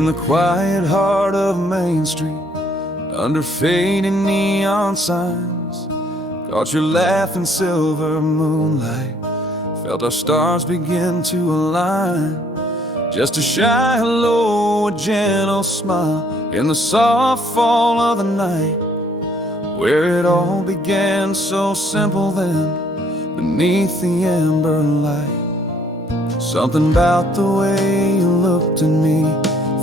in the quiet heart of Main Street, under fading neon signs. Caught your laugh in silver moonlight, felt our stars begin to align. Just a shy hello, a gentle smile, in the soft fall of the night, where it all began so simple then, beneath the amber light. Something about the way you looked at me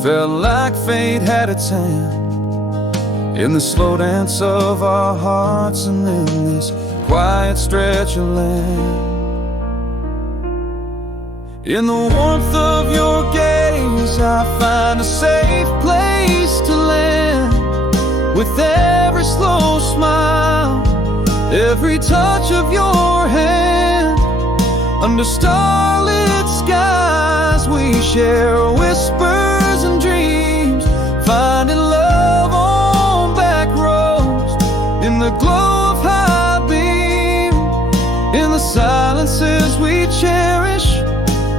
felt like fate had its hand, in the slow dance of our hearts and in this quiet stretch of land. In the warmth of your gaze, I find a safe place to land. With every slow smile, every touch of your hand, under starlit skies we share whispers and dreams, finding love on back roads, in the glow of high beam, in the silences we cherish,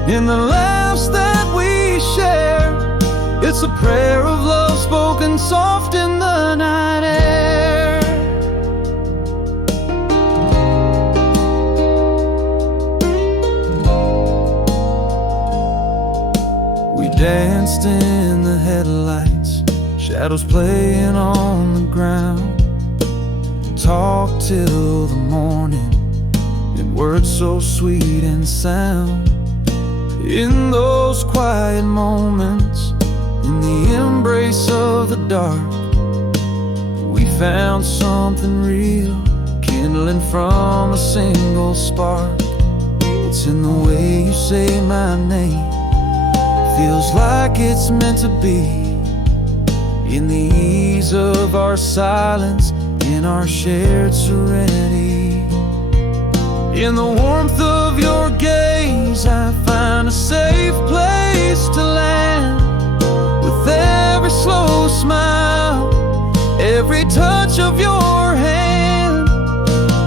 in the laughs that we share. It's a prayer of love spoken soft in the night air. We danced in the headlights, shadows playing on the ground, talked till the morning in words so sweet and sound. In those quiet moments, in the embrace of the dark, we found something real, kindling from a single spark. It's in the way you say my name, feels like it's meant to be, in the ease of our silence, in our shared serenity. In the warmth of your gaze, I find a safe place to land. With every slow smile, every touch of your hand,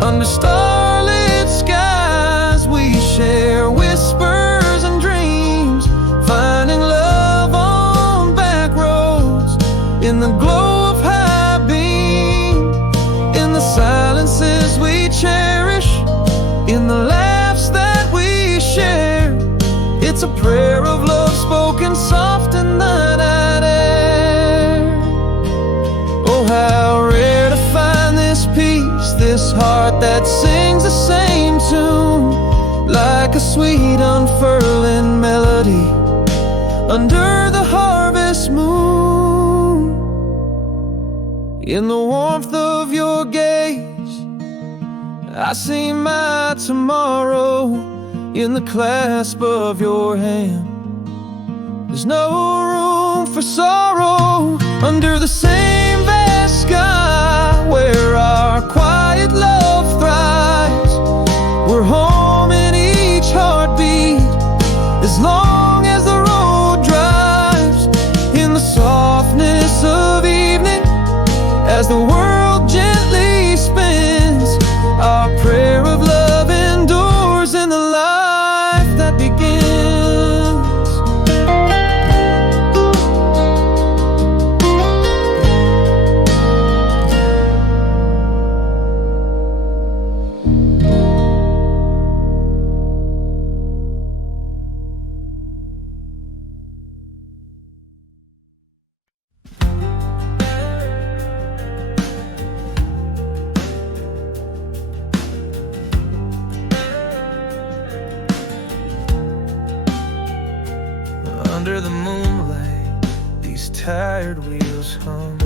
under starlit skies we share whispers and dreams, finding love on back roads, in the glow of high beam, in the silences we cherish, in the laughs that we share. It's a prayer of love spoken soft in the night air. Oh, how rare to find this peace, this heart that sings the same tune, like a sweet unfurling melody under the harvest moon. In the warmth of your gaze, I see my tomorrow, in the clasp of your hand. There's no room for sorrow, under the same vast sky, where our quiet love thrives. We're home in each heartbeat, as long as the road drives, in the softness of evening, as the world gently spins. Our prayer of love endures in the life that begins. Under the moonlight, these tired wheels hum,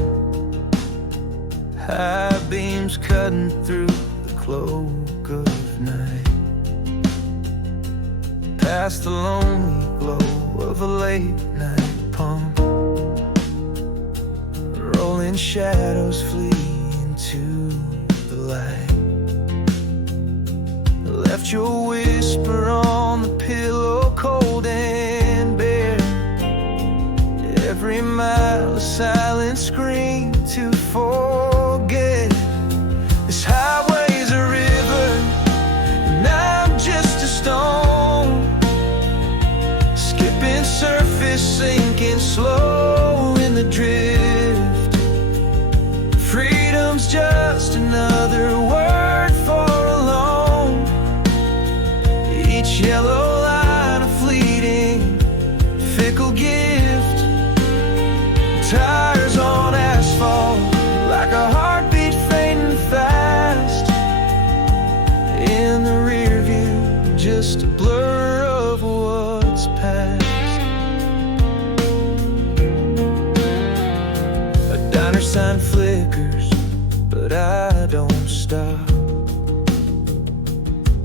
high beams cutting through the cloak of night, past the lonely glow of a late night pump. Rolling shadows flee into the light, left your whisper on the pillow, cold and bare. Every mile a silent scream to forget. This highway's a river, and I'm just a stone, skipping surface, sinking slow. Tires on asphalt, like a heartbeat fading fast. In the rear view, just a blur of what's past. A diner sign flickers, but I don't stop.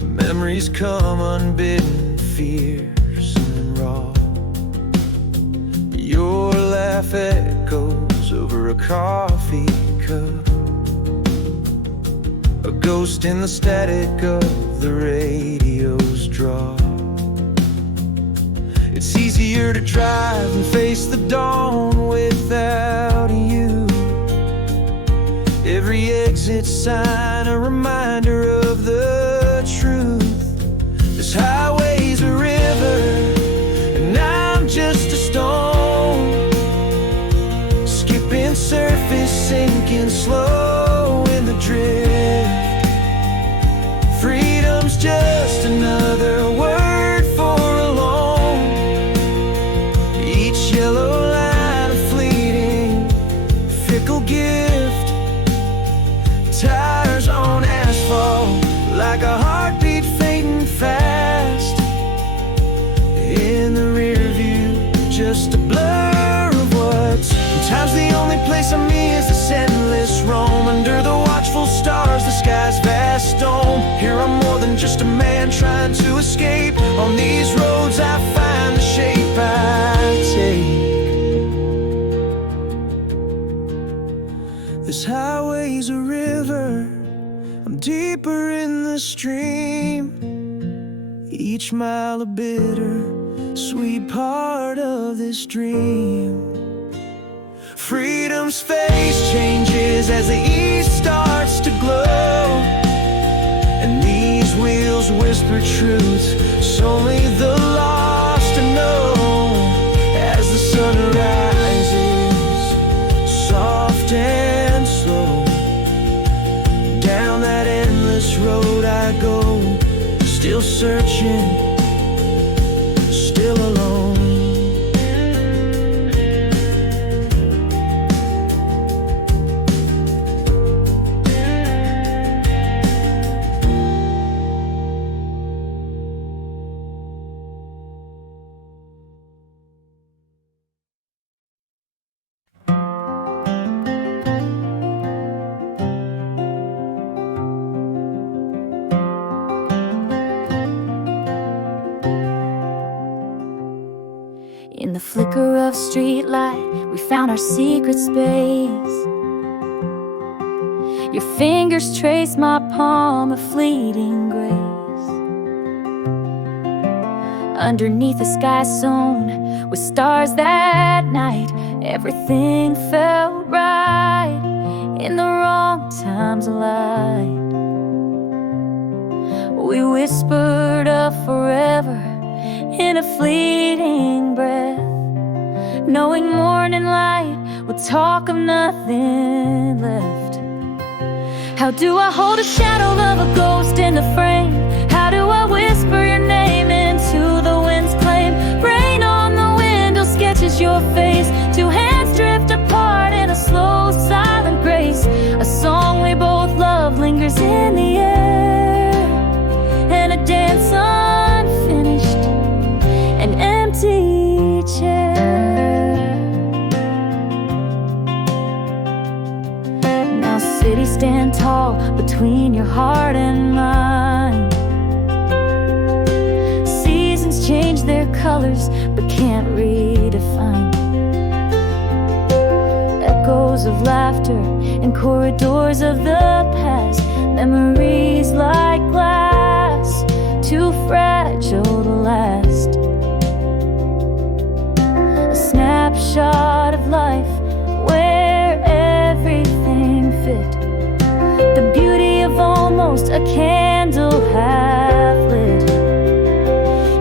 Memories come unbidden, fierce and raw. Your laugh echoes over a coffee cup, a ghost in the static of the radio's draw. It's easier to drive and face the dawn without you. Every exit sign a reminder of the truth. This highway's a river, and I'm just a stone, skipping surface, sinking slow in the drift. Freedom's just another word for alone. Each yellow line a fleeting, fickle gift. Tires on asphalt, like a heartbeat fading fast. In the rear view, just a blur of what's. Sometimes the only place I'm me is this endless roam. Under the watchful stars, the sky's vast dome. Here I'm more than just a man trying to escape. On these roads I find the shape I take. This highway's a river, I'm deeper in the stream. Each mile a bitter, sweet part of this dream. Freedom's face changes as the east starts to glow, and these wheels whisper truths only the lost to know. As the sun rises, soft and slow, down that endless road I go, still searching, still alone. In the flicker of streetlight, we found our secret space. Your fingers trace my palm, a fleeting grace. Underneath a sky sown with stars that night, everything felt right in the wrong times of light. We whispered of forever in a fleeting breath, knowing morning light would talk of nothing left. How do I hold a shadow of a ghost in the frame? How do I whisper your name into the wind's claim? Rain on the window sketches your face, two hands drift apart in a slow silent grace. A song we both love lingers in the air, and a dance unfinished, an empty chair. Now cities stand tall between your heart and mine. Seasons change their colors but can't redefine. Echoes of laughter in corridors of the past, memories like glass, too fragile to last. A snapshot of life where everything fit, the beauty of almost a candle half lit.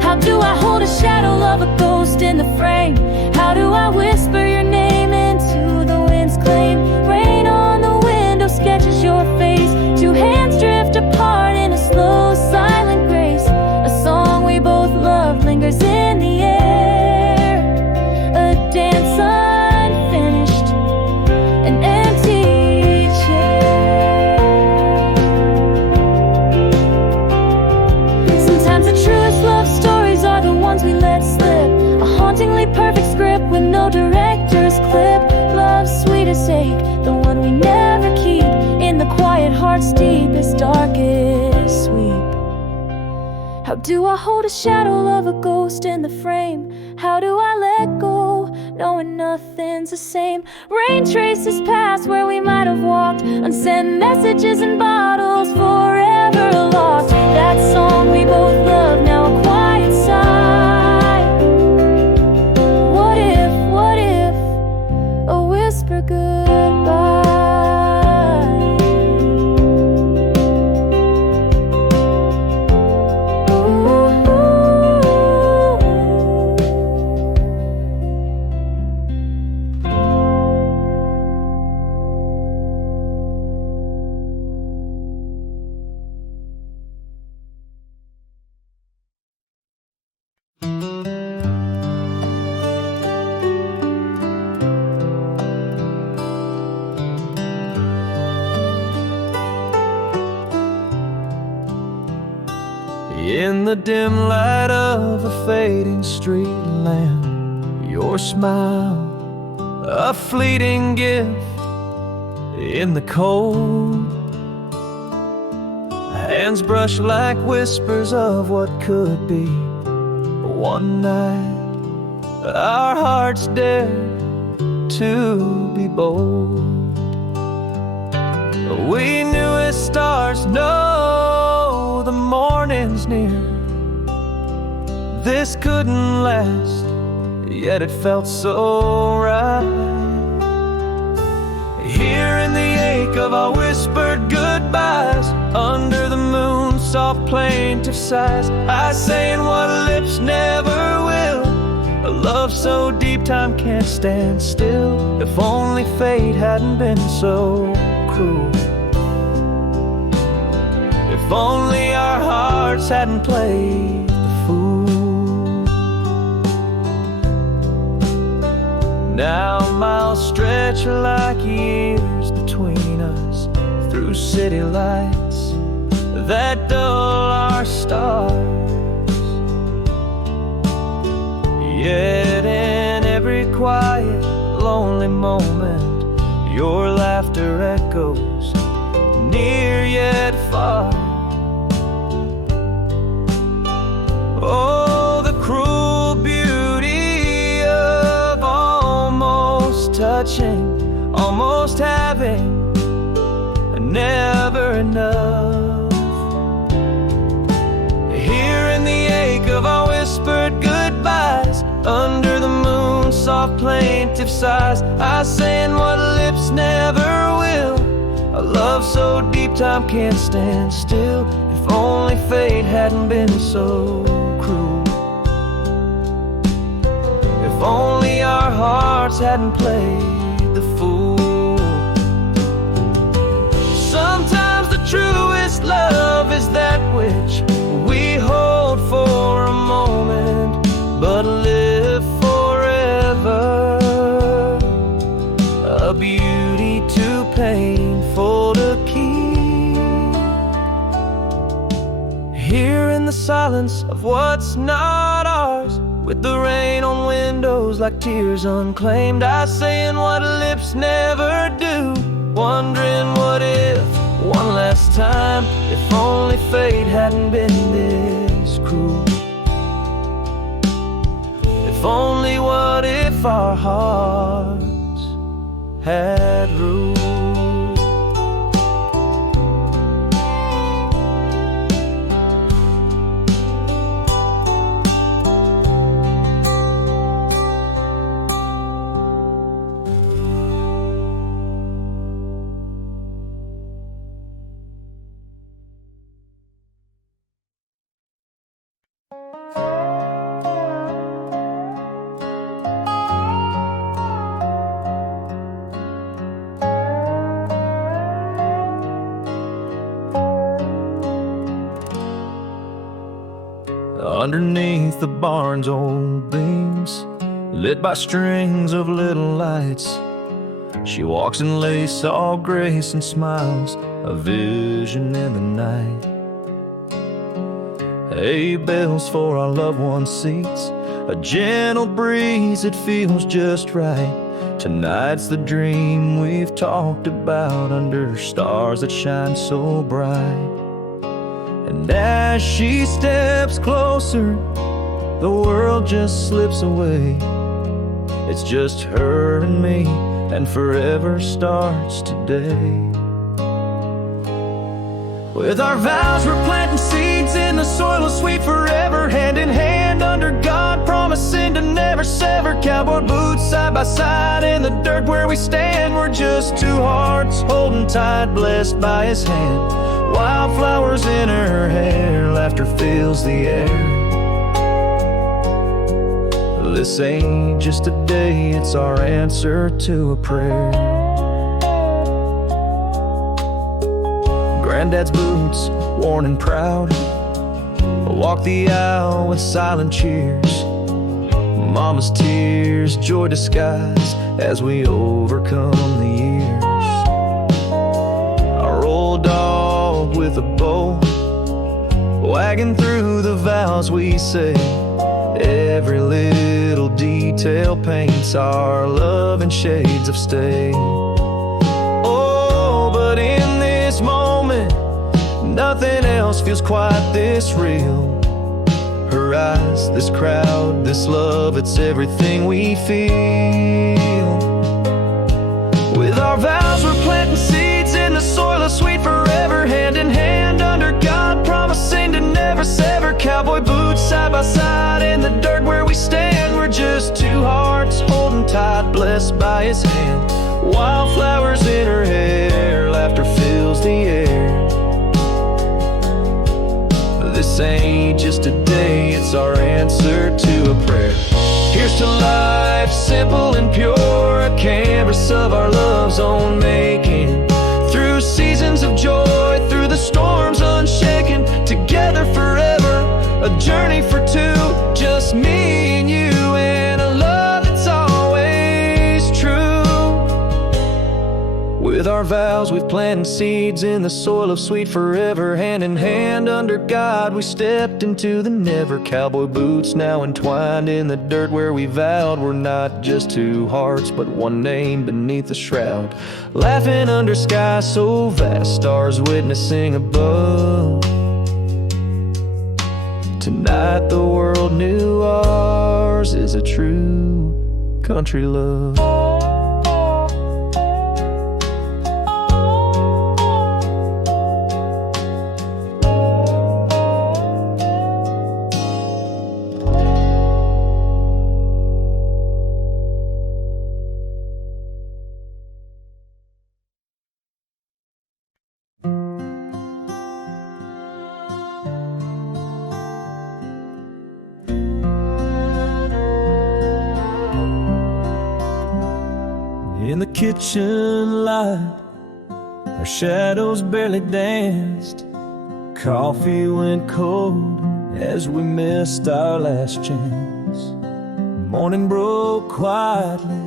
How do I hold a shadow of a ghost in the frame? How do I whisper your name into the wind's claim? Rain on the window sketches your face, two hands drift apart in a slow silent grace. A song we both love lingers in the air, a dance unfinished, sweetest ache, the one we never keep, in the quiet heart's deepest, darkest sweep. How do I hold a shadow of a ghost in the frame? How do I let go, knowing nothing's the same? Rain traces past where we might have walked, unsent messages in bottles, forever locked. That song we both love, now a quiet sigh. What if, a whisper goodbye? In the dim light of a fading street lamp, your smile, a fleeting gift. In the cold, hands brush like whispers of what could be. One night, our hearts dared to be bold. We knew as stars know the morning's near. This couldn't last, yet it felt so right. Here in the ache of our whispered goodbyes, under the moon's soft plaintive sighs, I saying what lips never will, a love so deep time can't stand still. If only fate hadn't been so cruel. If only our hearts hadn't played the fool. Now miles stretch like years between us, through city lights that dull our stars. Yet in every quiet, lonely moment, your laughter echoes near yet far. Oh, the cruel beauty of almost touching, almost having, never enough. Here in the ache of our whispered goodbyes, under the moon's soft plaintive sighs, I saying what lips never will, a love so deep time can't stand still. If only fate hadn't been so cruel. If only our hearts hadn't played the fool. Sometimes the truest love is that which we hold for a moment, but live forever. A beauty too painful to keep. Here in the silence of what's not ours, with the rain on windows like tears unclaimed, I saying what lips never do, wondering what if, one last time, if only fate hadn't been this cruel. If only what if our hearts had ruled. Underneath the barn's old beams, lit by strings of little lights, she walks in lace, all grace and smiles, a vision in the night. Hay bales for our loved ones' seats, a gentle breeze, it feels just right. Tonight's the dream we've talked about under stars that shine so bright. And as she steps closer, the world just slips away. It's just her and me, and forever starts today. With our vows, we're planting seeds in the soil of sweet forever, hand in hand under God, promising to never sever. Cowboy boots side by side in the dirt where we stand. We're just two hearts holding tight, blessed by His hand. Wildflowers in her hair, laughter fills the air. This ain't just a day, it's our answer to a prayer. Granddad's boots, worn and proud, walk the aisle with silent cheers. Mama's tears, joy disguised as we overcome the years. Our old dog with a bow, wagging through the vows we say. Every little detail paints our love in shades of stay. Oh, but in this moment, nothing else feels quite this real. Her eyes, this crowd, this love, it's everything we feel. With our vows, we're planting seeds in the soil of sweet forever, hand in hand under God, promising to never sever. Cowboy boots side by side in the dirt where we stand. We're just two hearts holding tight, blessed by His hand. Wildflowers in her hair, laughter fills the air. This ain't just a day, it's our answer to a prayer. Here's to life, simple and pure, a canvas of our love's own making. Through seasons of joy, through the storms unshaken, together forever, a journey for two, just me and you, and a love that's always true. With our vows, we've planted seeds in the soil of sweet forever, hand in hand under God, we stepped into the never. Cowboy boots now entwined in the dirt where we vowed we're not just two hearts, but one name beneath the shroud. Laughing under sky so vast, stars witnessing above. Tonight the world knew ours is a true country love. In the kitchen light, our shadows barely danced. Coffee went cold as we missed our last chance. Morning broke quietly,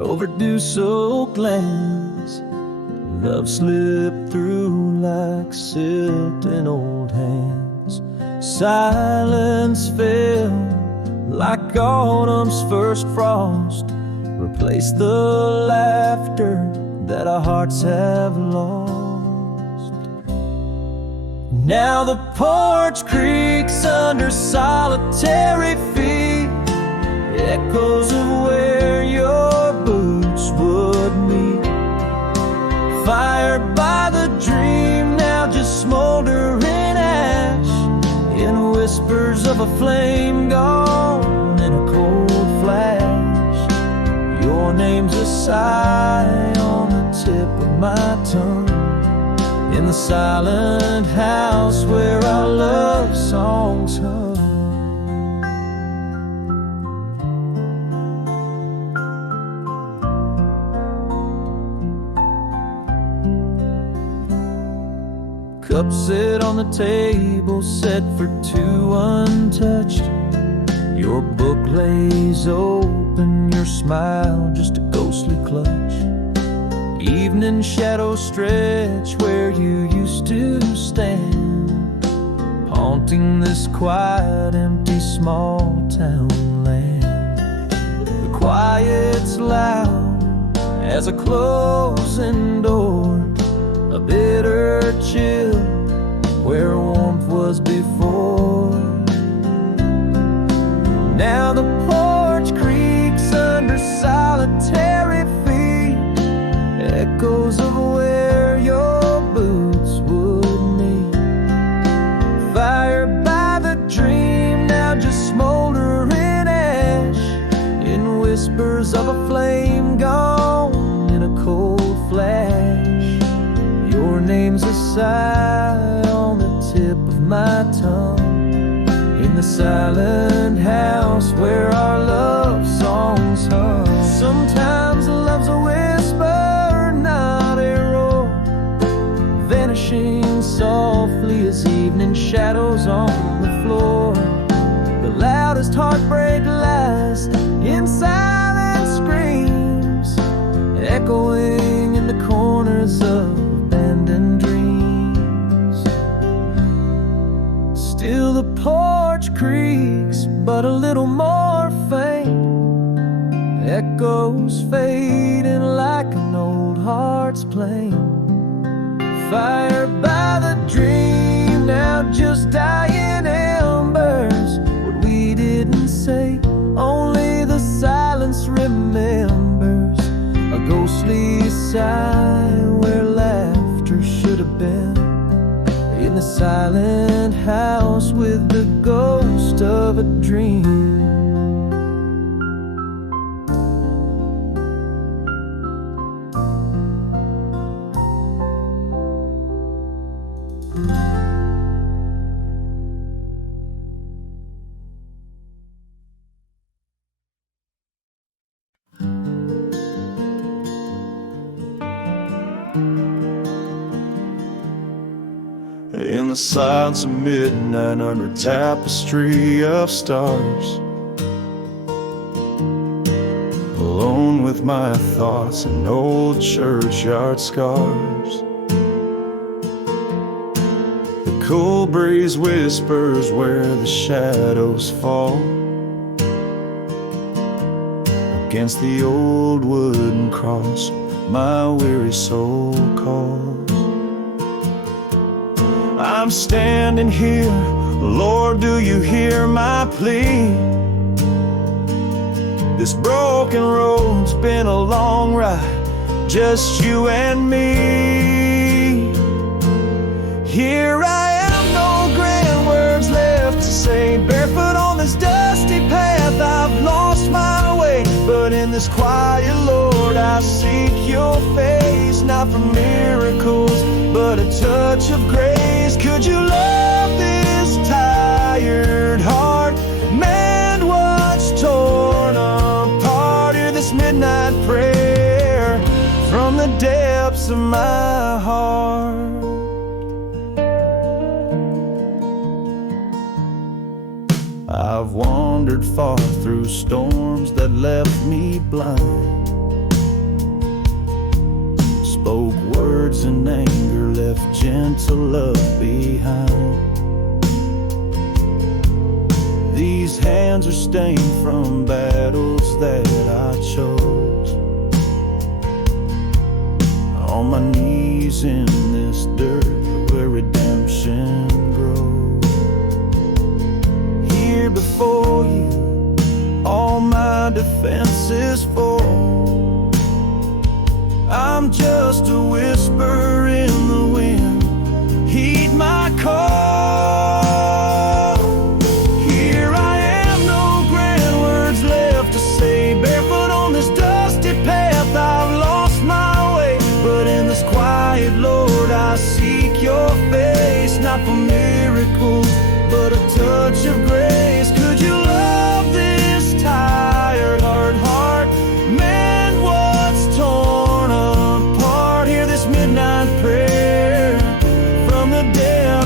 overdue so glance. Love slipped through like silt in old hands. Silence fell like autumn's first frost, replace the laughter that our hearts have lost. Now the porch creaks under solitary feet, echoes of where your boots would meet. Fired by the dream, now just smoldering ash, in whispers of a flame gone in a cold flash. Your name's a sigh on the tip of my tongue, in the silent house where our love songs hum. Cups sit on the table, set for two untouched. Your book lays open, your smile just a ghostly clutch. Evening shadows stretch where you used to stand, haunting this quiet, empty, small town land. The quiet's loud, as a closing door, a bitter chill where warmth was before. Now the porch creaks under solitary feet, echoes of where your boots would meet. Fire by the dream, now just smoldering ash, in whispers of a flame gone in a cold flash. Your name's a sigh on the tip of my tongue, in the silent house where our love songs hum. Sometimes love's a whisper, not a roar, vanishing softly as evening shadows on the floor. The loudest heartbreak lies in silent screams, echoing in the corners of abandoned dreams. Still the porch creaks, but a little more faint, echoes fading like an old heart's playing. Fire by the dream, now just dying embers. What we didn't say, only the silence remembers. A ghostly sigh where laughter should have been, in the silent house with the ghost of a dream. In the silence of midnight, under a tapestry of stars, alone with my thoughts and old churchyard scars. The cool breeze whispers where the shadows fall against the old wooden cross my weary soul calls. I'm standing here, Lord, do you hear my plea? This broken road's been a long ride, just you and me. Here I am, no grand words left to say, barefoot on this dusty path, I've lost my way. But in this quiet, Lord, I seek your face, not for miracles, but a touch of grace. Could you love this tired heart, mend what's torn apart? Hear this midnight prayer from the depths of my heart. I've wandered far through storms that left me blind, spoke words in anger, left gentle love behind. These hands are stained from battles that I chose, on my knees in this dirt where redemption grows. Here before you, all my defenses fall. I'm just a whisper in the wind, heed my call. Here I am, no grand words left to say, barefoot on this dusty path, I've lost my way. But in this quiet, Lord, I seek your face, not for miracles, but a touch of grace. Could you love this tired heart, mend what's torn apart? Hear this midnight prayer from the depths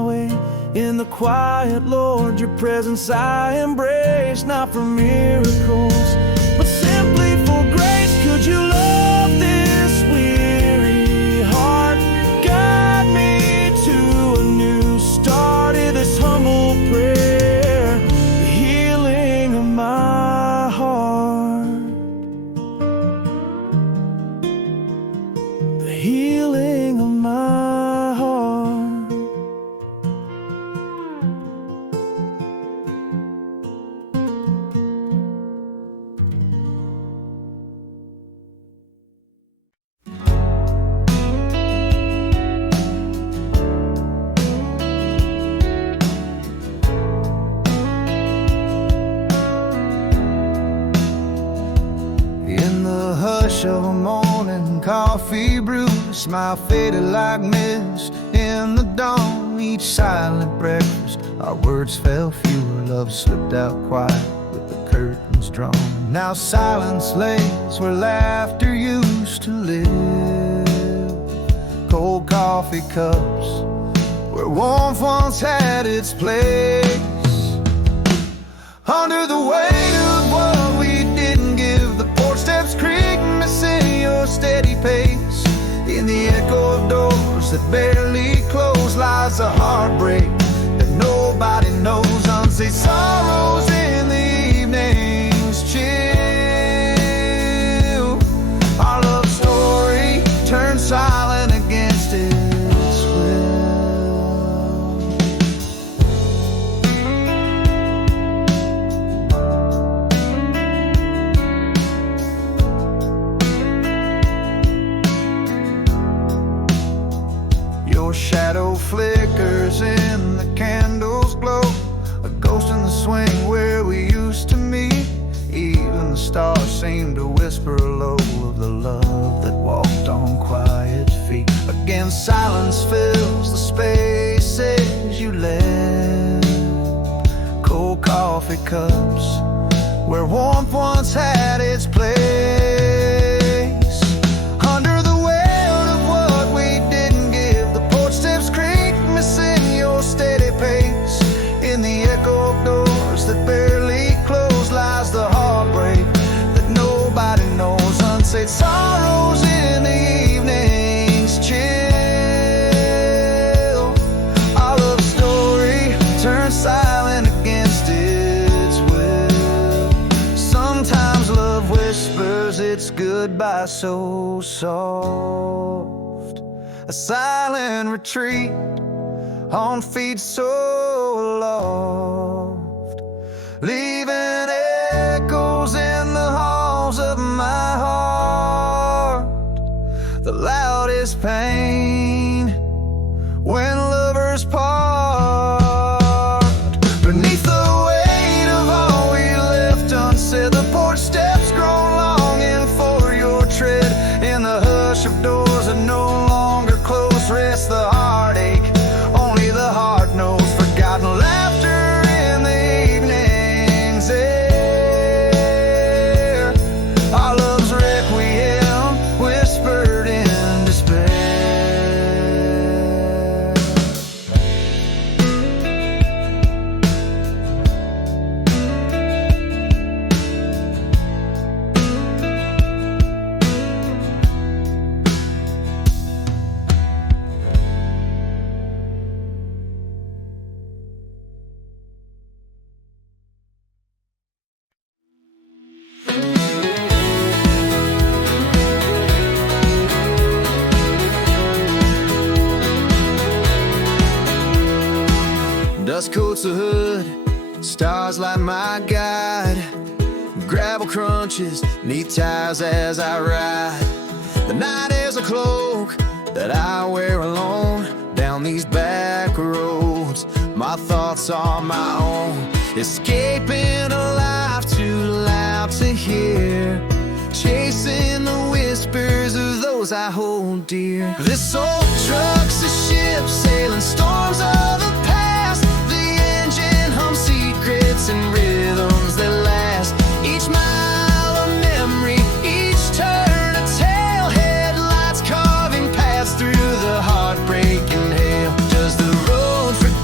my way. In the quiet, Lord, your presence I embrace, not for miracles, but simply for grace. Could you love this weary heart? Guide me to a new start in this humble prayer, the healing of my heart, the healing of my heart. Of a morning coffee brew, smile faded like mist in the dawn. Each silent breakfast, our words fell fewer. Love slipped out quiet with the curtains drawn. Now silence lays where laughter used to live. Cold coffee cups where warmth once had its place. Under the weight of what we didn't give, the porch steps creak, missing your steady pace. In the echo of doors that barely close lies a heartbreak that nobody knows. Unsaid sorrows in the evenings chill. Our love story turns silent against its will. Your shadow flickers in the candle's glow, a ghost in the swing where we used to meet. Even the stars seem to whisper low of the love that walked on quiet feet. Again silence fills the spaces you left. Cold coffee cups where warmth once had its place. Under the weight of what we didn't give, the porch steps creak, missing your steady pace. In the echo of doors that barely close lies the heartbreak that nobody knows. Unsaid sorrows in the evenings chill. Our love story turns silent against its will. Sometimes love whispers its goodbye so soft, a silent retreat on feet so loft, leaving echoes in the halls of my heart. The loudest pain when lovers part. Beneath the weight of all we left unsaid, the porch steps grown longing for your tread. In the hush of doors that no longer close rests the heartache only the heart knows. Forgotten laughter in the evening's air. Our love's requiem whispered in despair. Dust coats the hood, stars light my guide. Gravel crunches, neat tires as I ride. The night is a cloak that I wear alone. Down these back roads, my thoughts are my own. Escaping a life too loud to hear, chasing the whispers of those I hold dear. This old truck's a ship sailing storms of the past. The engine hums secrets and rhythms that last. Each mile a memory, each turn a tale. Headlights carving paths through the heartbreak and hail. Does the road forget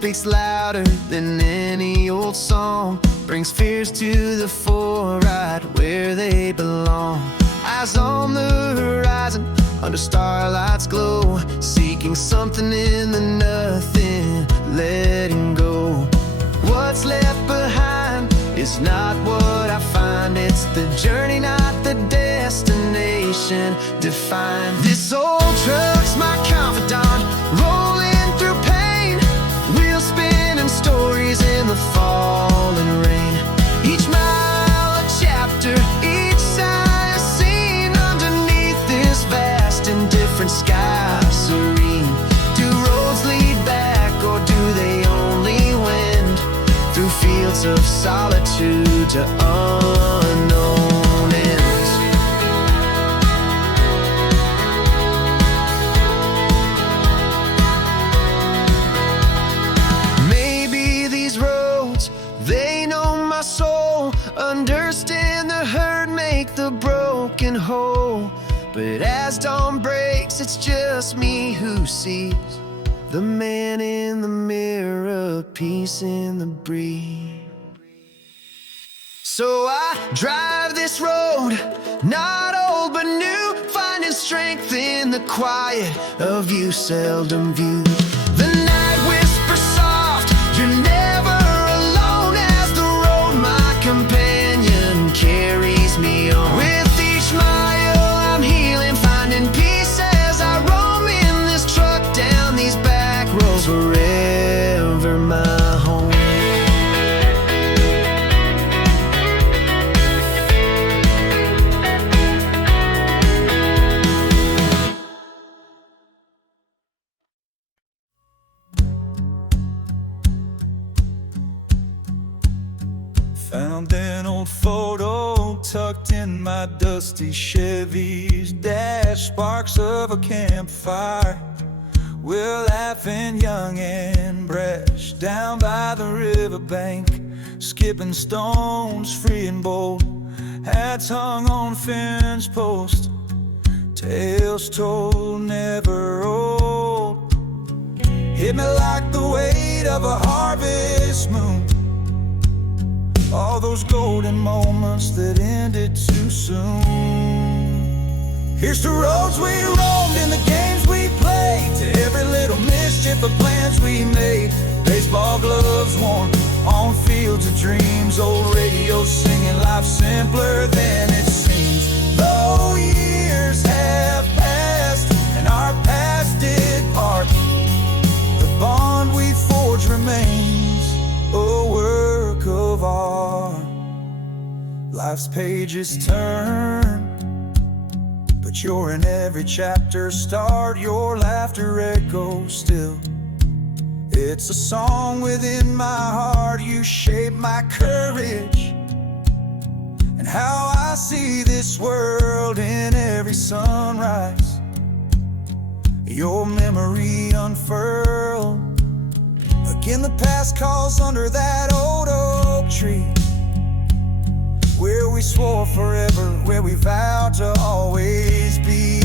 speaks louder than any old song, brings fears to the fore, right where they belong. Eyes on the horizon, under starlight's glow, seeking something in the nothing, letting go. What's left behind is not what I find. It's the journey, not the destination defined. This old truck's my confidant, rolling through pain, wheels spinning, stories in the falling rain. Each mile a chapter, each sigh a scene, underneath this vast and different sky serene. Do roads lead back, or do they only wend through fields of solitude to unknown ends? Maybe these roads, they know my soul, understand the hurt, make the broken whole. But as dawn breaks, it's just me who sees the man in the mirror, peace in the breeze. So I drive this road, not old but new, finding strength in the quiet of view seldom viewed. The night whispers soft, you're never alone, as the road my companion carries me on. With each mile I'm healing, finding peace as I roam in this truck down these back roads, forever my home. Found an old photo tucked in my dusty Chevy's dash, sparks of a campfire. We're laughing young and brash down by the riverbank, skipping stones free and bold, hats hung on fence post, tales told never old. Hit me like the weight of a harvest moon, all those golden moments that ended too soon. Here's to roads we roamed and the games we played, to every little mischief of plans we made. Baseball gloves worn on fields of dreams, old radio singing life simpler than it seems. Though years have passed and our past did part, the bond we forged remains a work of art. Life's pages turn, but you're in every chapter. Start, your laughter echoes still. It's a song within my heart. You shape my courage and how I see this world in every sunrise. Your memory unfurled. Again the past calls under that old oak tree, where we swore forever, where we vowed to always be.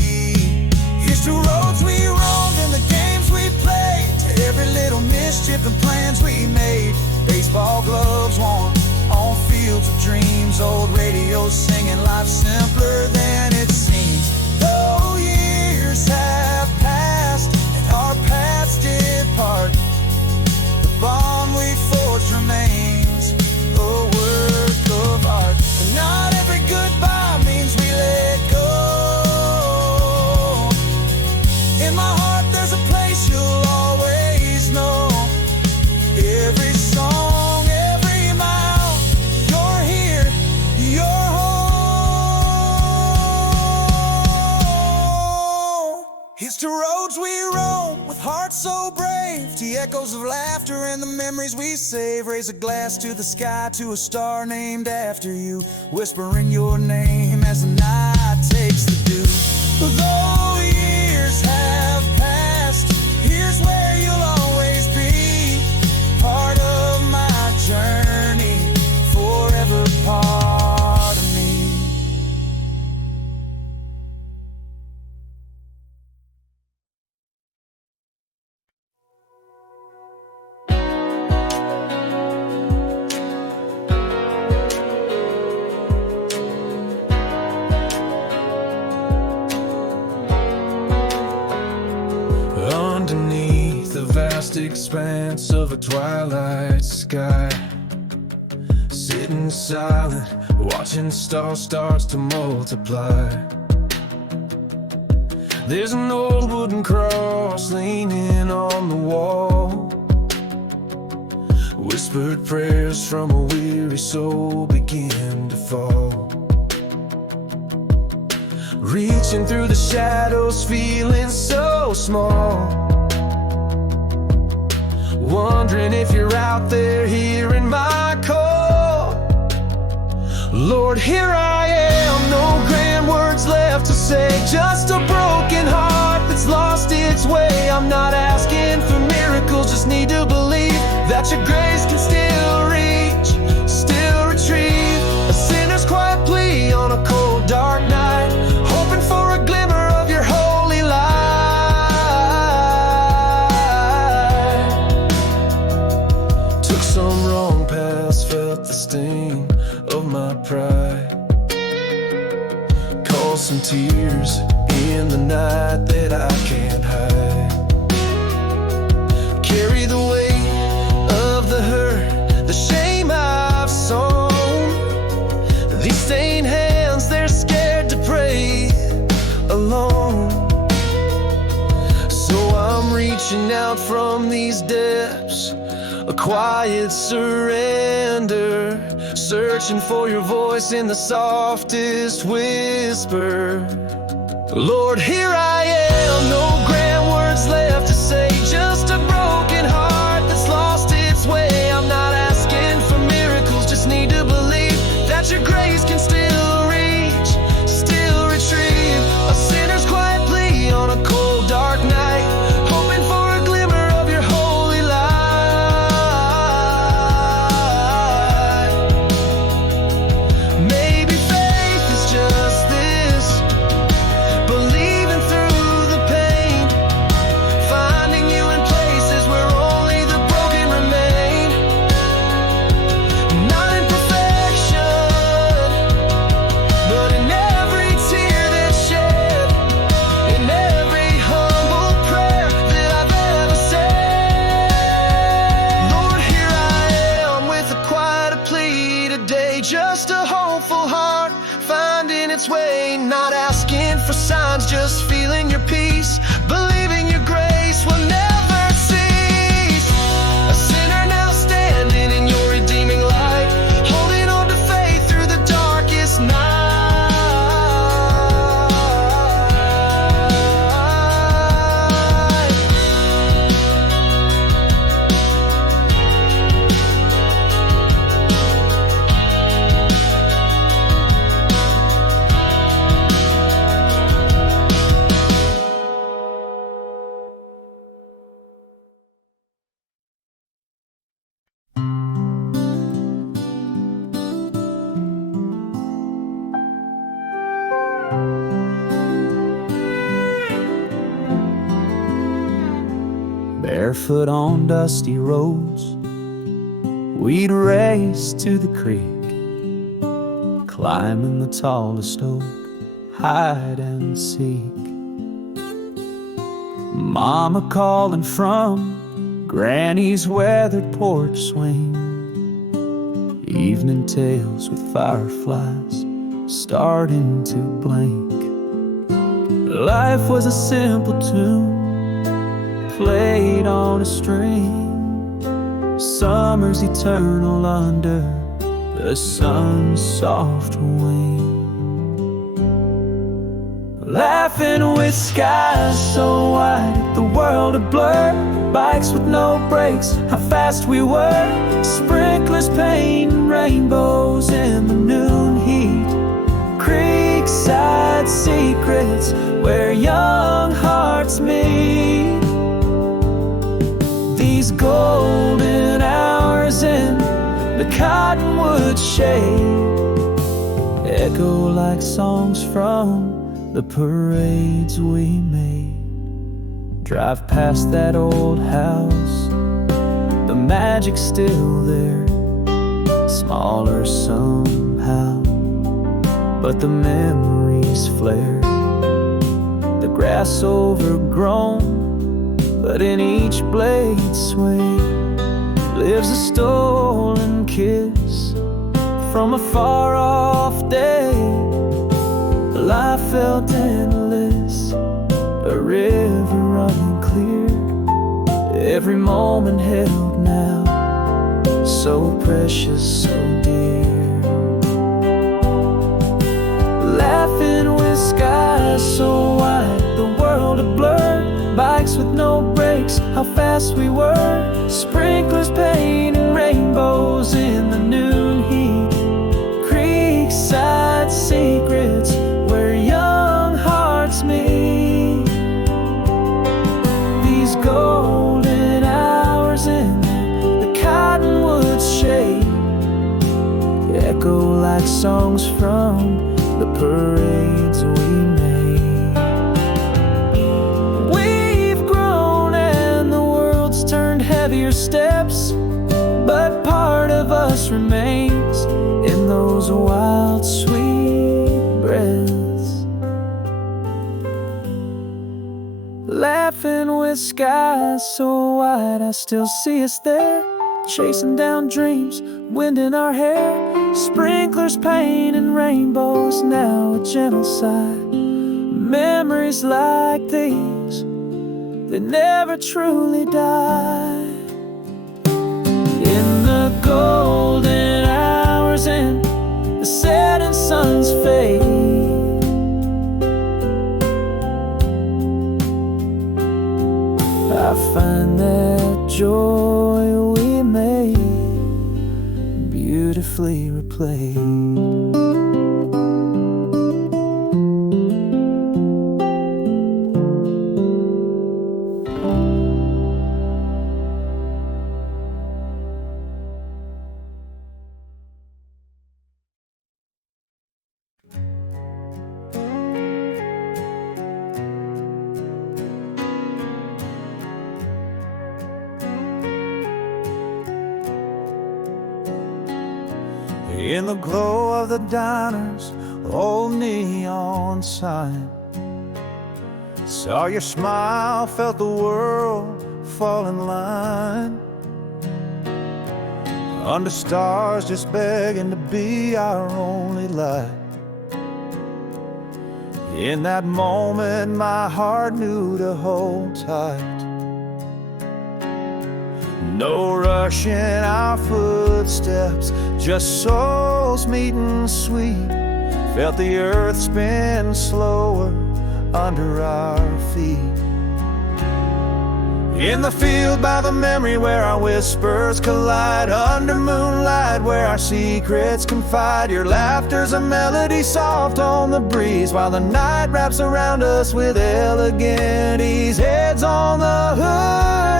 Here's to roads we roamed and the games we played, to every little mischief and plans we made. Baseball gloves worn on fields of dreams, old radio singing life simpler than it seems. Though years have passed and our paths did part, the bond we forged remains a work of art. And not every goodbye means we let go. In my heart there's a place you'll always know. Every song, every mile, you're here, you're home. Here's to roads we roam with hearts so brave, to the echoes of laughter and the memories we save. Raise a glass to the sky, to a star named after you, whispering your name as the night takes the dew. Though years have passed, here's where you'll always be, part of my journey, forever part of me. vast expanse of a twilight sky, sitting silent, watching stars start to multiply. There's an old wooden cross leaning on the wall. Whispered prayers from a weary soul begin to fall. Reaching through the shadows, feeling so small. Wondering if you're out there hearing my call. Lord, here I am, no grand words left to say, just a broken heart that's lost its way. I'm not asking for miracles, just need to believe that your grace can still reach, still retrieve a sinner's quiet plea on a cold dark night, hoping for a glimmer of your holy light. Took some wrong paths, felt the sting of my pride, caused some tears in the night that I can't hide. Carry the weight of the hurt, the shame I've sown. These stained hands, they're scared to pray alone. So I'm reaching out from these depths, a quiet surrender, searching for your voice in the softest whisper. Lord, here I am, no grand words left to say, just a broken heart that's lost its way. I'm not asking for miracles, just need to believe that your grace can still reach, still retrieve a sinner's quiet plea on a cold dark night, hoping for a glimmer of your holy light. Maybe faith is just this, believing through the pain, finding you in places where only the broken remain. Not in perfection, but in every tear that's shed, in every humble prayer that I've ever said. Lord, here I am with a quiet plea today, just a hopeful heart finding its way, not asking for signs, just feeling your peace, believing your grace will never cease. A sinner now standing in your redeeming light, holding on to faith through the darkest night. Barefoot on dusty roads, we'd race to the creek, climbing the tallest oak, hide and seek. Mama calling from Granny's weathered porch swing, evening tales with fireflies starting to blink. Life was a simple tune played on a string, summer's eternal under the sun's soft wing. Laughing with skies so wide, the world a blur, bikes with no brakes, how fast we were, sprinklers painting rainbows in the noon heat, creekside secrets where young hearts meet. These golden hours in the cottonwood shade echo like songs from the parades we made. Drive past that old house, the magic's still there, smaller somehow, but the memories flare. The grass overgrown, but in each blade's sway lives a stolen kiss from a far-off day. Life felt endless, a river running clear, every moment held now, so precious, so dear. Laughing with skies so wide, the world a blur, bikes with no brakes, how fast we were, sprinklers painting rainbows in the noon heat, creekside secrets where young hearts meet. These golden hours in the cottonwood's shade echo like songs from the parades we made. We've grown and the world's turned heavier steps, but part of us remains in those wild, sweet breaths. Laughing with skies so wide, I still see us there, chasing down dreams, wind in our hair, sprinklers painting rainbows, now a gentle sigh. Memories like these, they never truly die. In the golden hours and the setting sun's fade, I find that joy we made beautifully replayed. In the glow of the diner's old neon sign, saw your smile, felt the world fall in line. Under stars just begging to be our only light. In that moment my heart knew to hold tight. No rush in our footsteps, just souls meeting sweet. Felt the earth spin slower under our feet. In the field by the memory where our whispers collide, under moonlight where our secrets confide. Your laughter's a melody soft on the breeze, while the night wraps around us with elegant ease. Heads on the hood,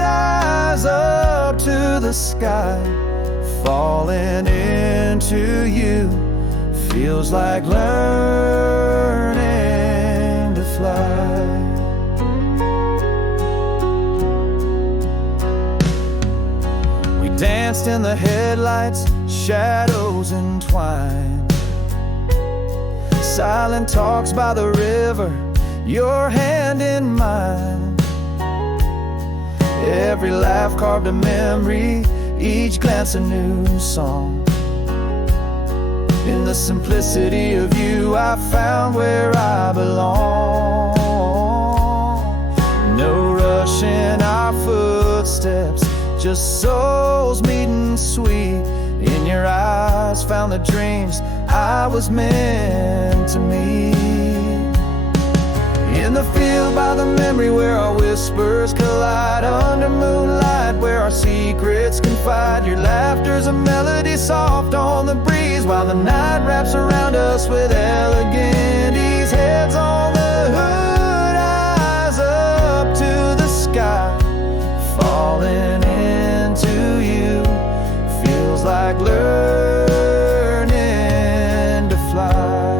eyes up to the sky, falling into you feels like learning to fly. We danced in the headlights, shadows entwined, silent talks by the river, your hand in mine. Every laugh carved a memory, each glance a new song. In the simplicity of you I found where I belong. No rush in our footsteps, just souls meeting sweet. In your eyes found the dreams I was meant to meet. In the field by the memory where our whispers collide, under moonlight where our secrets confide. Your laughter's a melody soft on the breeze, while the night wraps around us with elegant ease. Heads on the hood, eyes up to the sky, falling into you feels like learning to fly.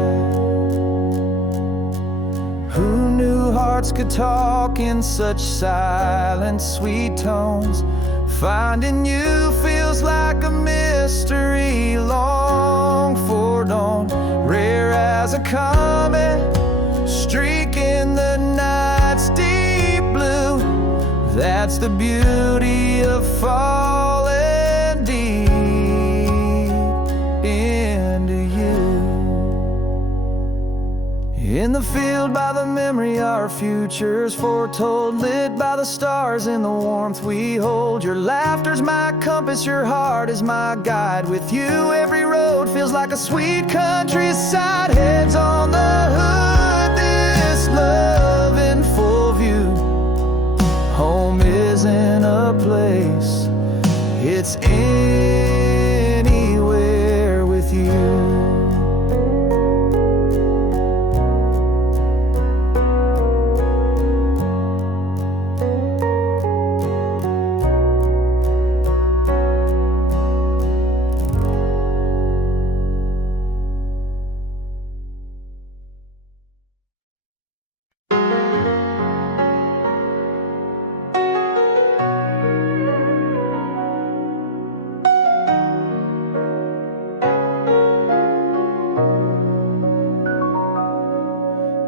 Who knew hearts could talk in such silent, sweet tones? Finding you feels like a mystery long for dawn. Rare as a comet, streaking the night's deep blue. That's the beauty of falling deep into you. In the field by the memory, our future's foretold, lit by the stars in the warmth we hold. Your laughter's my compass, your heart is my guide. With you every road feels like a sweet countryside. Heads on the hood, this love in full view. Home isn't a place, it's anywhere with you.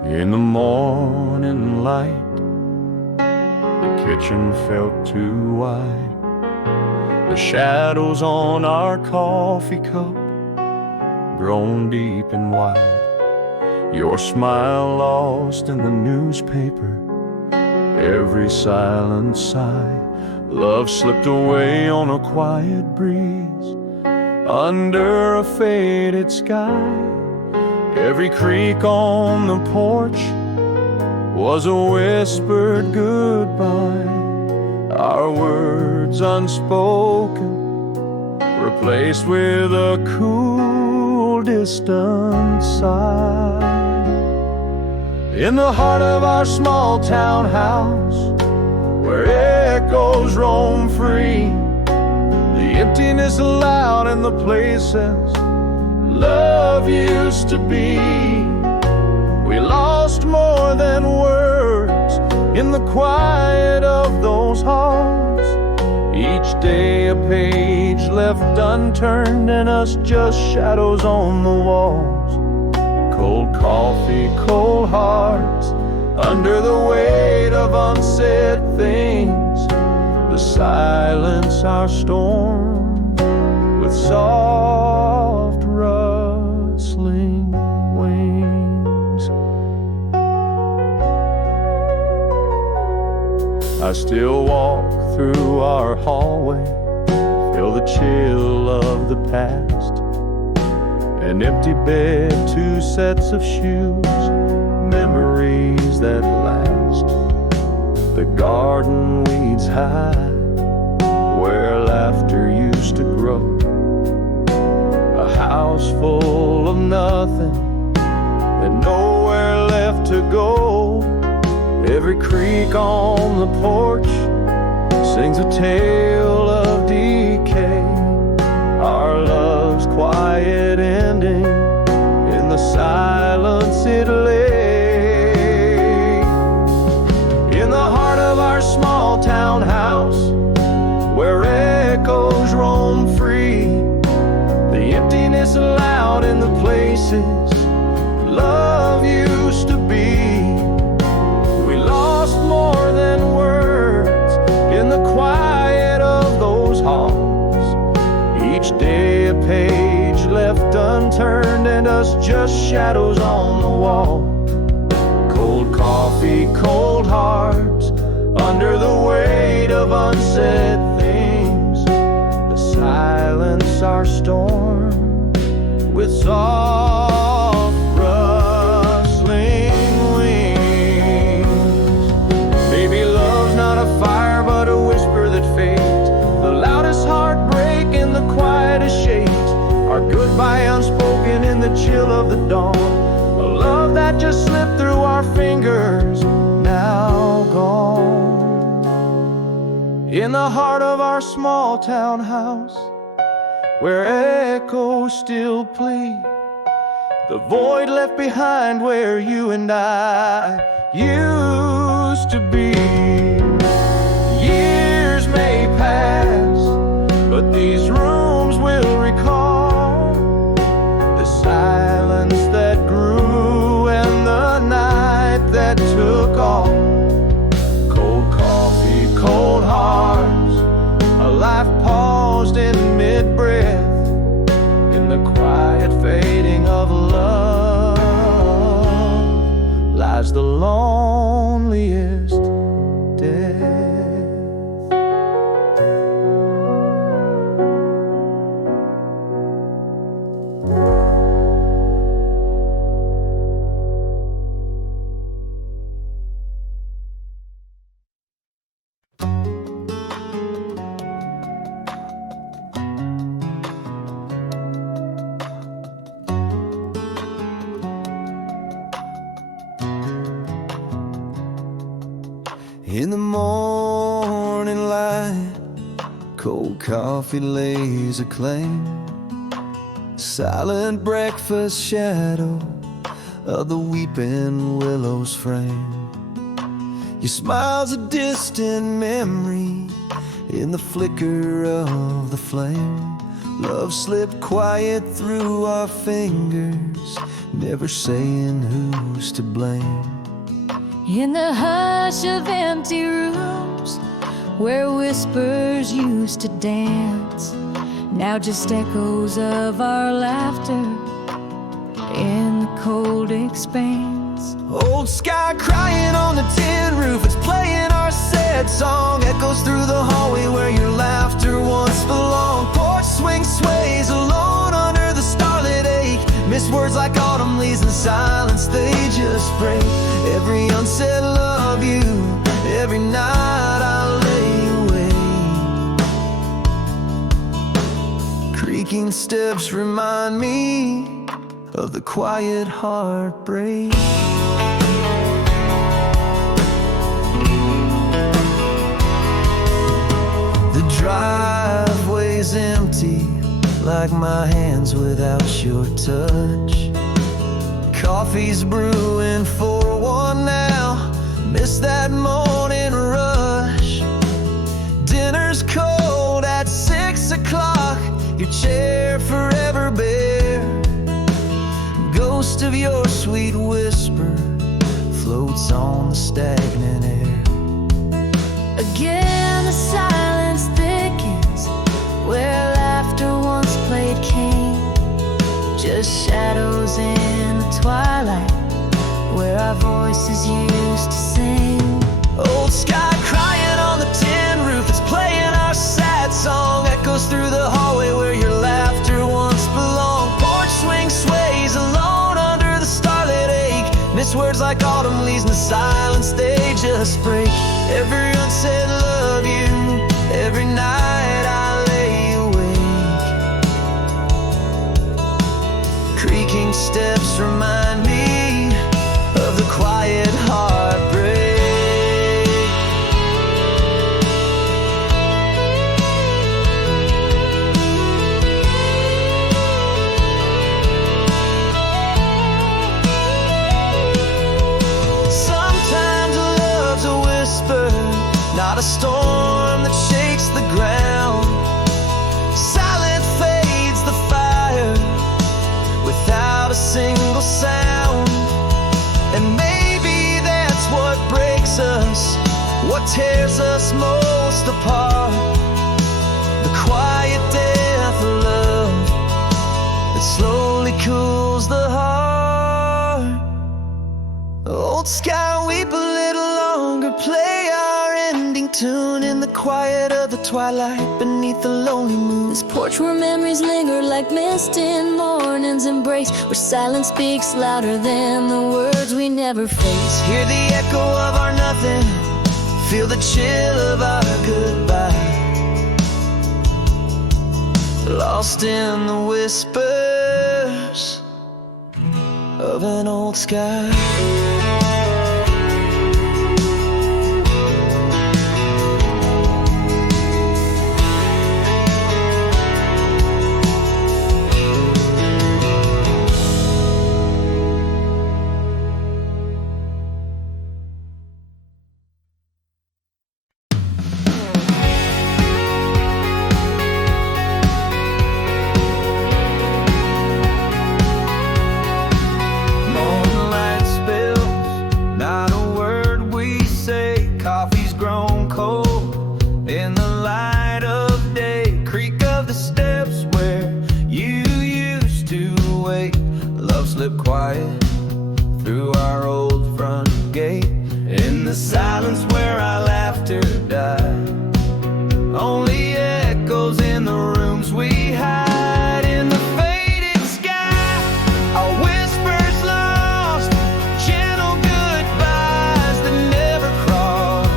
In the morning light, the kitchen felt too wide. The shadows on our coffee cup grown deep and wide. Your smile lost in the newspaper, every silent sigh. Love slipped away on a quiet breeze under a faded sky. Every creak on the porch was a whispered goodbye. Our words unspoken, replaced with a cool, distant sigh. In the heart of our small town house, where echoes roam free, the emptiness loud in the places love used to be. We lost more than words in the quiet of those halls. Each day a page left unturned and us just shadows on the walls. Cold coffee, cold hearts, under the weight of unsaid things. The silence our storm with soft rustling wings. I still walk through our hallway, feel the chill of the past. An empty bed, two sets of shoes, memories that last. The garden weeds high, where laughter used to grow. A house full of nothing and nowhere left to go. Every creak on the porch sings a tale of decay. Our love's quiet ending in the silence it lay. In the heart of our small town house, where echoes roam free, the emptiness loud in the places love used to be. We lost more than words in the quiet of those halls. Each day a page left unturned and us just shadows on the wall. Cold coffee, cold hearts, under the weight of unsaid things. The silence our storm with soft rustling wings. Maybe love's not a fire but a whisper that fades, the loudest heartbreak in the quietest shades. Our goodbye unspoken in the chill of the dawn. A love that just slipped through our fingers, now gone. In the heart of our small town house, where echoes still plead, the void left behind where you and I used to be. Years may pass, but these rooms will recall the silence that grew and the night that took off. Cold coffee, cold In the morning light, cold coffee lays a claim. Silent breakfast shadow of the weeping willow's frame. Your smile's a distant memory in the flicker of the flame. Love slipped quiet through our fingers, never saying who's to blame. In the hush of empty rooms where whispers used to dance, now just echoes of our laughter in the cold expanse. Old sky crying on the tin roof, it's playing our sad song. Echoes through the hallway where your laughter once belonged. Porch swing sways alone under the starlit ache. Missed words like autumn leaves in silence, they just break. Every unsaid love you, every night I lay awake. Creaking steps remind me of the quiet heartbreak. The driveway's empty, like my hands without your touch. Coffee's brewing for one now, miss that morning rush. Dinner's cold at 6 o'clock, your chair forever bare. Ghost of your sweet whisper floats on the stagnant air. Again the silence thickens where laughter once played king. Just shadows in the twilight where our voices used to sing. Old sky crying on the tin roof, it's playing our sad song. Echoes through the hallway where your laughter once belonged. Porch swing sways alone under the starlit ache. Miss words like autumn leaves in the silence, they just break. Every unsaid love you, every night I lay awake. Creaking steps remind me of the quiet heartbreak. Sometimes love's a whisper, not a storm that shakes the ground. Silent fades the fire without a single sound. And maybe that's what breaks us, what tears us most apart. The quiet death of love that slowly cools the heart. Old sky, weep a little longer, play our ending tune in the quiet of the twilight beneath the lonely moon. This porch where memories linger like mist in morning's embrace, where silence speaks louder than the words we never face. Hear the echo of our nothing, feel the chill of our goodbye. Lost in the whispers of an old sky. Quiet through our old front gate, in the silence where our laughter died. Only echoes in the rooms we hide. In the faded sky, our whispers lost, gentle goodbyes that never cross.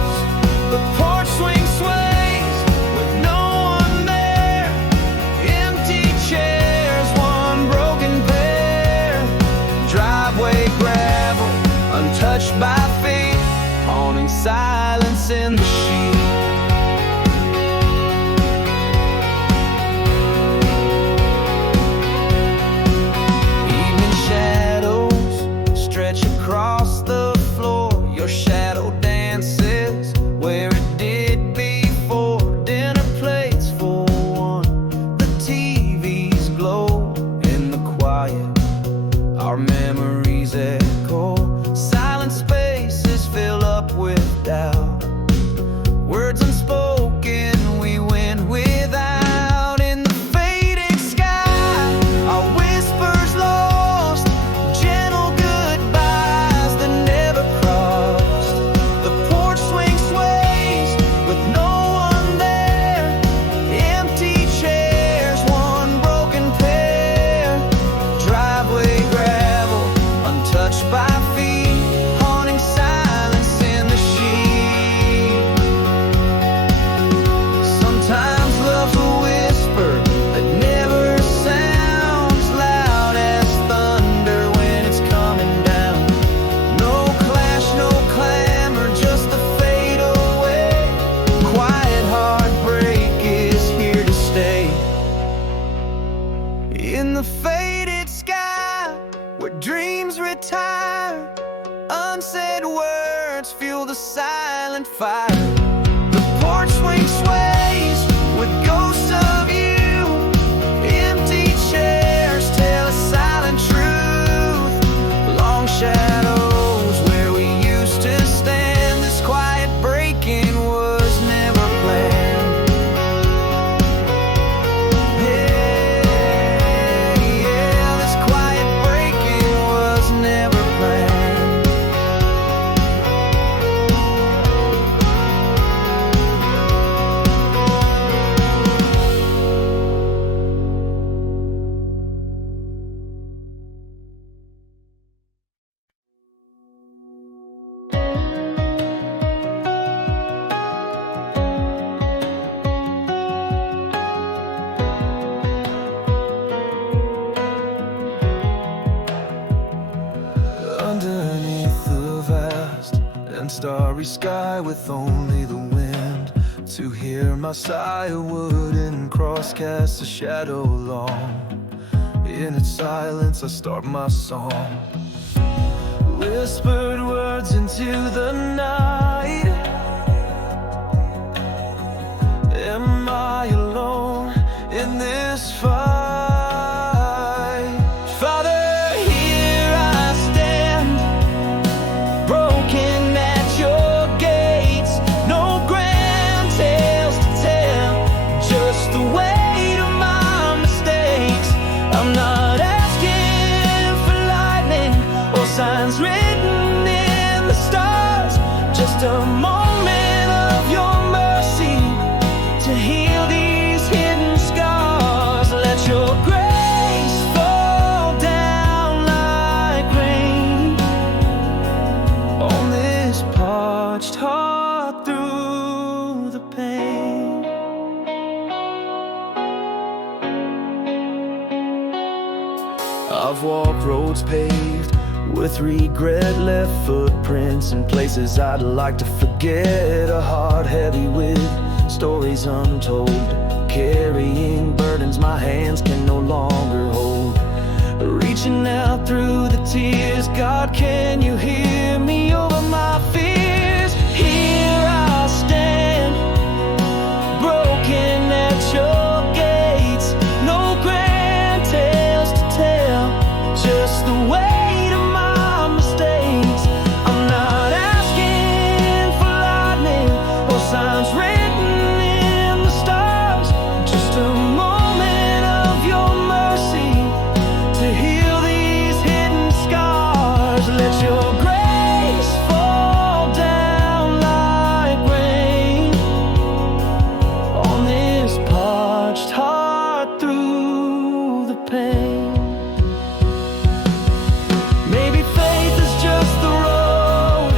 The porch swing sways with no one there, empty chairs, one broken pair. Driveway gravel, untouched by feet, haunting silence starry sky with only the wind to hear my sigh. A wooden cross casts a shadow along. In its silence I start my song. Whispered words into the night. Am I alone in this fight? Father, here I stand, broken at your gates. No grand tales to tell, just the weight of my mistakes. I'm not asking for lightning or signs written in the stars, just a moment of your mercy to heal these hidden scars. Let your grace fall down like rain on this parched heart through the pain. I've walked roads paved with regret, left footprints in places I'd like to forget. A heart heavy with stories untold, carrying burdens my hands can no longer hold. Reaching out through the tears, God, can you hear me over my fears? Here I stand, broken at your gates. No grand tales to tell, just the weight of my mistakes. I'm not asking for lightning or signs written in the stars, just a moment of your mercy to heal these hidden scars. Let your grace fall down like rain on this parched heart through the pain. Maybe faith is just the road,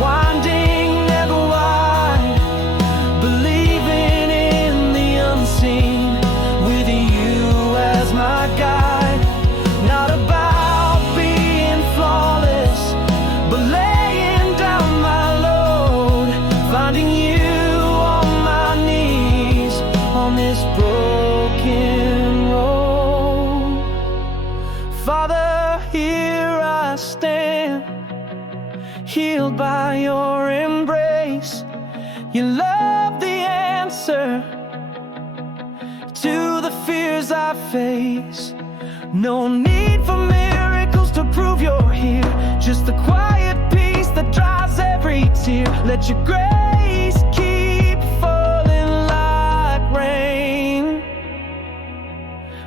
winding, never wide, believing in the unseen, with you as my guide. Not about being flawless, but laying down my load, finding you on my knees on this broken road. Father, here I stand, healed by your embrace. Your love the answer to the fears I face. No need for miracles to prove you're here, just the quiet peace that dries every tear. Let your grace keep falling like rain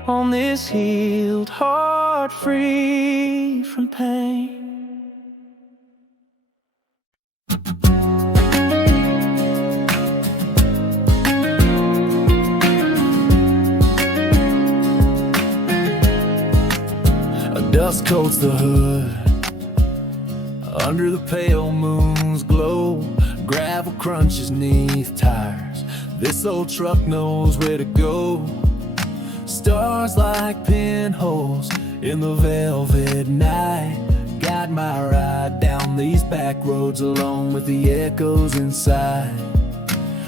on this healed heart free from pain. Dust coats the hood, under the pale moon's glow. Gravel crunches neath tires, this old truck knows where to go. Stars like pinholes in the velvet night guide my ride down these back roads along with the echoes inside.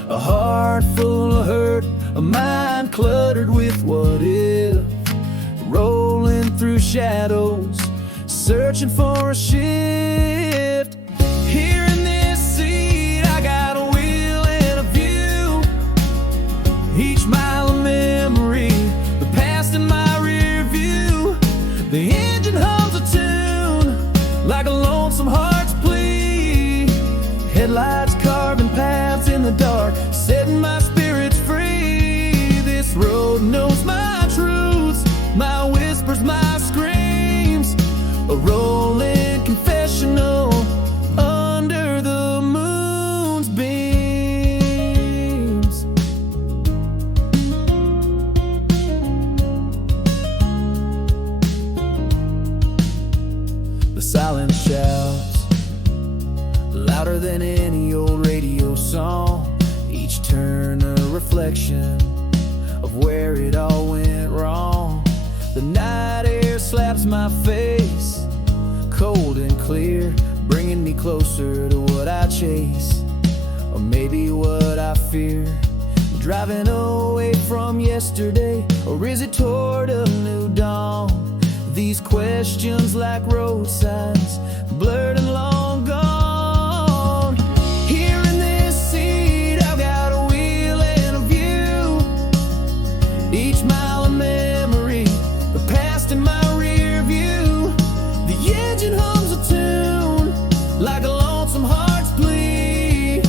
A heart full of hurt, a mind cluttered with what if, rolling through shadows, searching for a shift. Here in this seat, I got a wheel and a view. Each mile of memory, the past in my rear view. The engine hums a tune, like a lonesome heart's plea. Headlights carving paths in the dark, setting my spirits free. This road knows my truths, my whispers, my screams. A rolling confessional under the moon's beams. The silence shouts louder than any old radio song, each turn a reflection of where it all went wrong. The night air slaps my face, cold and clear, bringing me closer to what I chase, or maybe what I fear. Driving away from yesterday, or is it toward a new dawn? These questions like road signs, blurred and long gone. Here in this seat, I've got a wheel and a view. Each mile a memory, the past in my rear view. The engine hums a tune, like a lonesome heart's plea.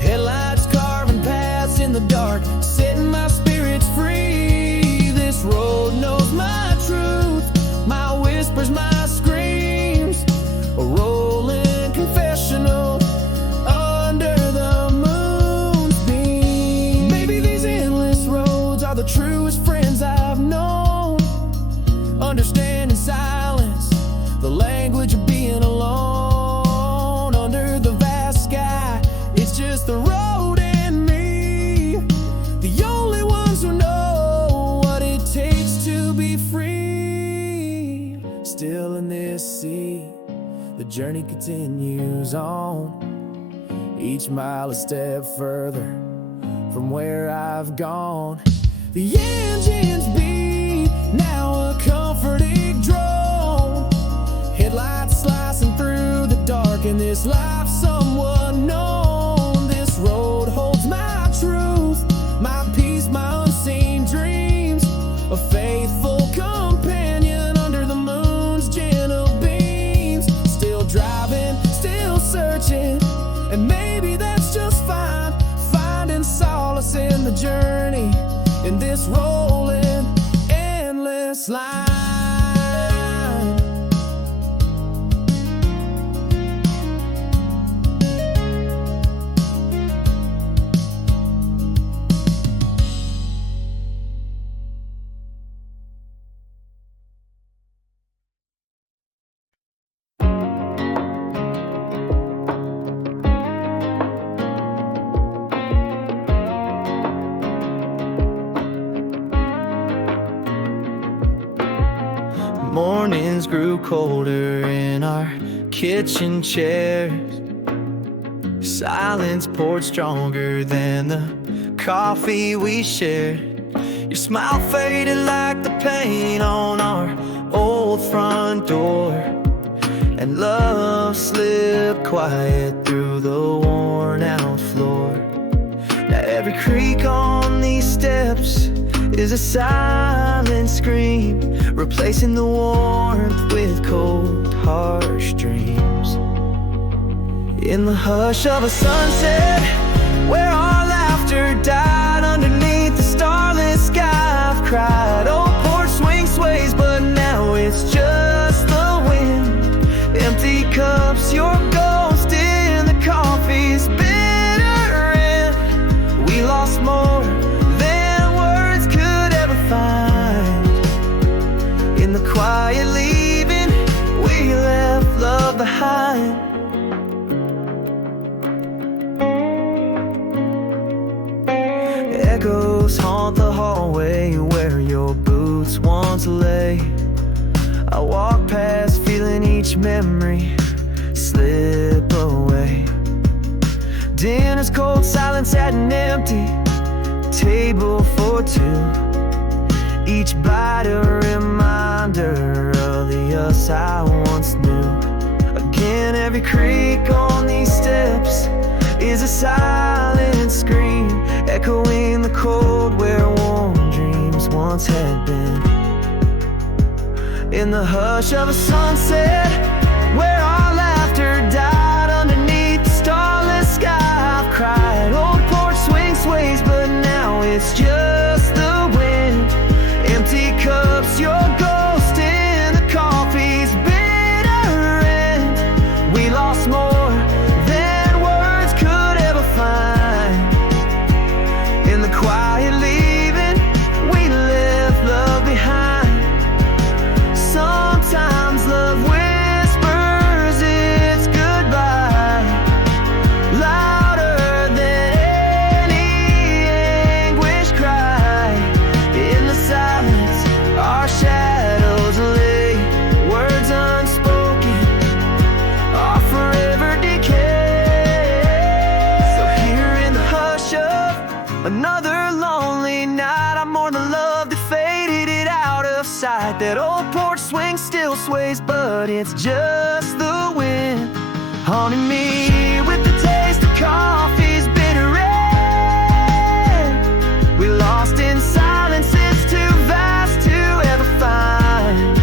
Headlights carving paths in the dark, setting my spirits free. This road knows my truth, my whispers, my screams. A rolling confessional under the moon's beam. Maybe these endless roads are the truest friends I've known. Understanding silence, the language of being alone. Under the vast sky, it's just the road and me, the only ones who know what it takes to be free. Still in this seat, the journey continues on. Each mile a step further from where I've gone. The engines beat, now a comforting drone. Headlights slicing through the dark, in this life somewhat known. This road holds my truth, my peace, my unseen dreams. A faithful companion under the moon's gentle beams. Still driving, still searching, and maybe that's just fine. Finding solace in the journey, in this rolling, endless line. Mornings grew colder in our kitchen chairs. Silence poured stronger than the coffee we shared. Your smile faded like the paint on our old front door, and love slipped quiet through the worn out floor. Now every creak on these steps is a silent scream, replacing the warmth with cold, harsh dreams. In the hush of a sunset, where our laughter died underneath the starless sky, I've cried. Old porch swing sways, but now it's just the wind. Empty cups, your ghost in the coffee's bitter end. We lost more than words could ever find. In the quiet leaving, we left love behind. Echoes haunt the hallway where your boots once lay. I walk past feeling each memory slip away. Dinner's cold, silence at an empty table for two. Each bite a reminder of the us I once knew. Again, every creak on these steps is a silent scream, echoing the cold where warm dreams once had been. In the hush of a sunset, where our laughter died underneath the starless sky, I've cried. Old porch swing sways, but now it's just the wind. Empty cups, your ghost in the coffee's bitter end. We lost more than words could ever find. In the quiet leaving, we left love behind. Sometimes love whispers its goodbye, louder than any anguish cry. lonely night, I mourn the love that faded it out of sight. That old porch swing still sways, but it's just the wind haunting me with the taste of coffee's bitter end. We lost in silence, it's too vast to ever find.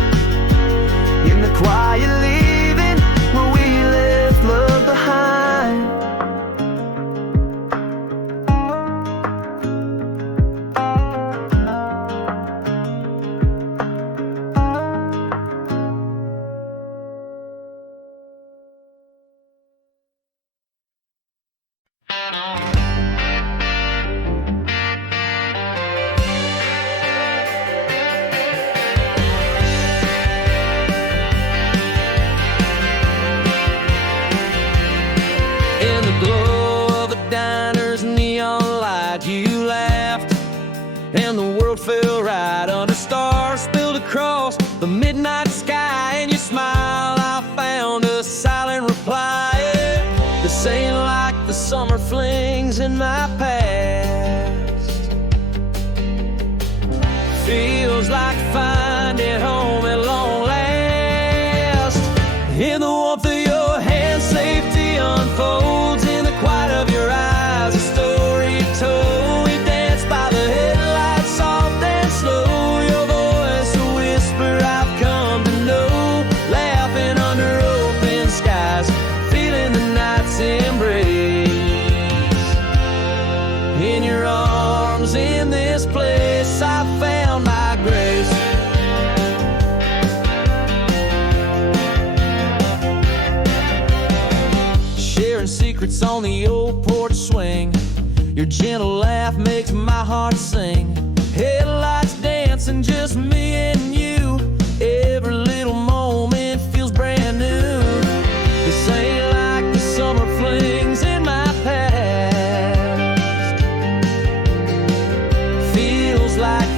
In the quiet leaving, where we left love behind. In the glow of a diner's neon light, you laughed, and the world fell right under stars spilled across the midnight sky. And you smiled, I found a silent reply. This ain't like the summer flings in my past. Feels like finding home at long last. In the warmth of your hand, safety unfolds. In the quiet of your eyes, a story told. We dance by the headlights, soft and slow. Your voice a whisper I've come to know. Laughing under open skies, feeling the night's embrace. In your arms, in this place, I found my grace. Sharing secrets on the old porch swing. Your gentle laugh makes my heart sing. Headlights dancing, just me and you. Every little moment feels brand new. This ain't like the summer flings in my past. Feels like